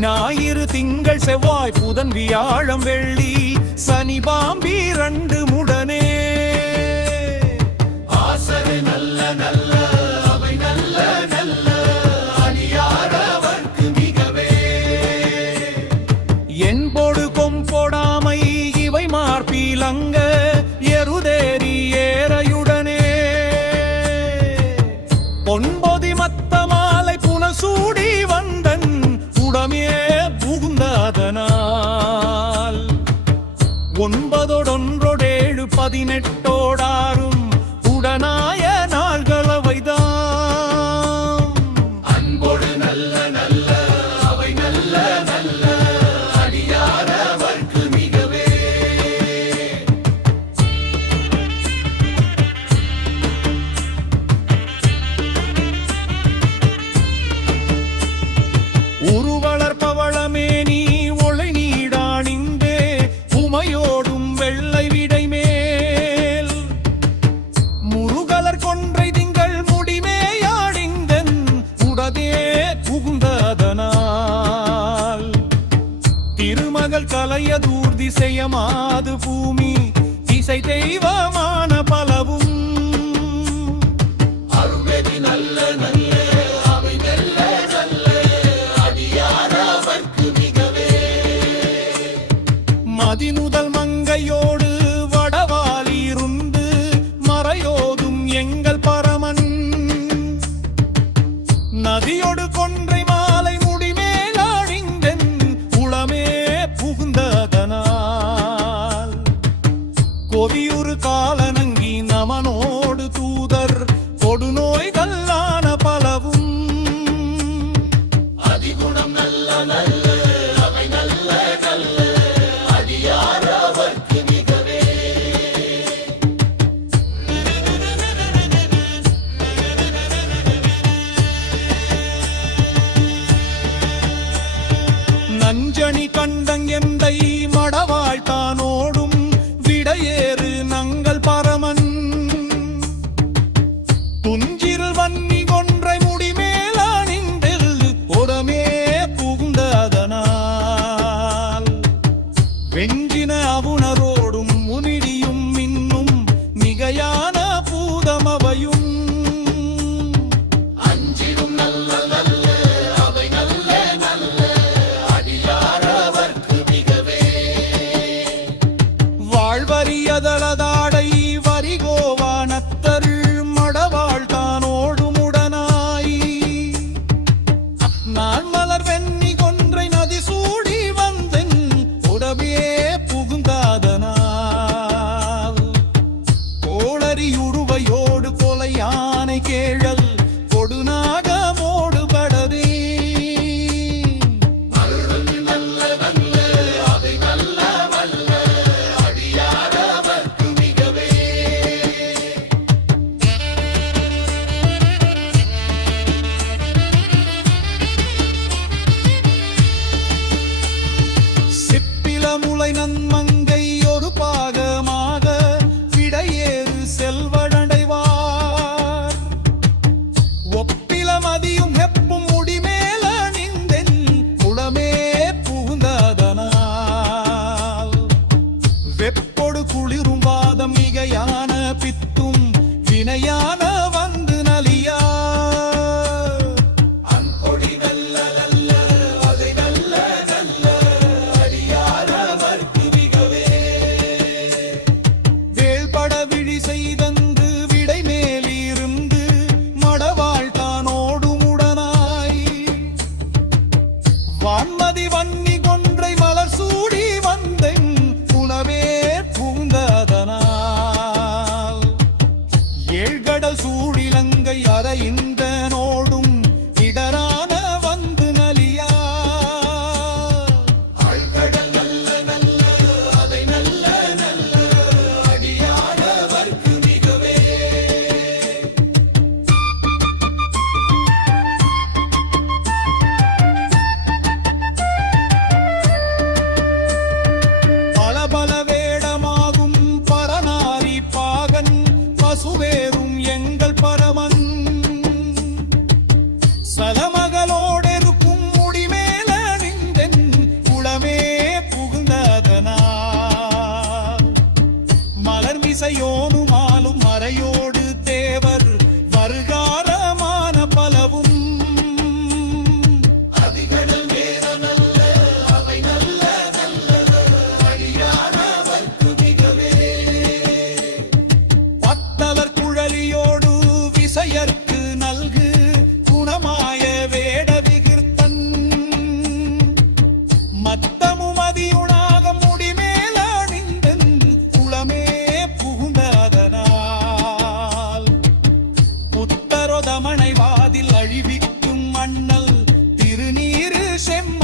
ஞாயிறு திங்கள் செவ்வாய் புதன் வியாழம் வெள்ளி சனி பாம்பி 2 முடனே ஆசரு நல்ல நல்ல அவை நல்ல நல்ல அடியாரவர்க்கு மிகவே என்பொடு கொம்போடாமை இவை மார்பீலங்க எருதேரி ஏறையுடனே பொன்பொதி மத்த மாலை புனசூடி வந்தன் உடமே புகுந்ததனால் 9 18 உடனாய நாள்களவைதான் அன்போடு நல்ல நல்ல அவை நல்ல நல்ல அடியாரவர்க்கு மிகவே உருவளர் பவளமேனி ஒளை நீடாணிந்தே உமையோடும் வெள்ளை விடை மேல் முருகலர் கொன்றை திங்கள் முடிமேயாடிந்தன் உடதே புகுந்ததனால் திருமகள் கலையதூர் திசையமாது பூமி திசை தெய்வமான பலவும் அருள்வெதி நல்ல நல்ல அவை நல்ல நல்ல அடியாரவர்க்கு மிகவே மதிமுதல் மங்கையோடு வடவாலிருந்து மறையோதும் எங்கள் பரமன் நதியோடு கொன்றை மாலை முடிமேலாழிந்தென் உளமே புகுந்ததனால் கொதியுறு காலனங்கி நமனோடு தூதர் கொடுநோய்களான பலவும் அதிகுணம் நல்ல நல்ல அவை நல்ல நல்ல அடியாரவர்க்கு மிகவே நஞ்சணி கண்டங் எந்தை மடவாழ்த்தானோடும் விடையேறு நங்கள் பரமன் துஞ்சில் வன்னி கொன்றை முடிமேலானிந்தில் உடமே புகுந்ததனால் வெஞ்சின அவுணரோடும் முனிடியும் இன்னும் மிகையான பூதமவையும் அஞ்சிடும் நல்ல நல்ல அவை நல்ல நல்ல அடியாரவர்க்கு மிகவே வாழ்வரியதளதாடை வரிகோவானத்தர் மடவாழ்த்தானோடுமுடனாய் நான் மலர் வெண்ணி கொன்றை நதி சூடி வந்தென் உடவே புகுந்ததனால் கோளரியுருவையோடு கொலை யானை கேழல் கொடுநாகமோடு படதே அருள்வெதி நல்ல நல்ல அவை நல்ல நல்ல அடியாரவர்க்கு மிகவே சிப்பில முளை நன்மங்கை ஒரு பாகமாக விடையேறு செல்வடைவார் ஒப்பில மதியும் ஹெப்பும் முடிமேல நின்றென் உளமே புகுந்ததனால் வெப்பொடு குளிரும் வாதம் மிகையான பித்தும் வினையான வந்து நலியா அன்பொடி நல்ல நல்ல அதை நல்ல நல்ல அடியாரவர்க்கு மிகவே வேள்பட விழி செய்தந்து விடை மேலிருந்து மடவாழ்த்தானோடுமுடனாய் வான்மதி வன்னி கொன்றை மலர் சூடி வந்தென் உணவே புகுந்ததனால் ஏழ்கடல் சூழிலங்கை அறையின்ற நோடும் இடரான வந்து நலியா ஆழ்கடல் நல்ல நல்ல அதை நல்ல நல்ல அடியாரவர்க்கு மிகவே செம்ப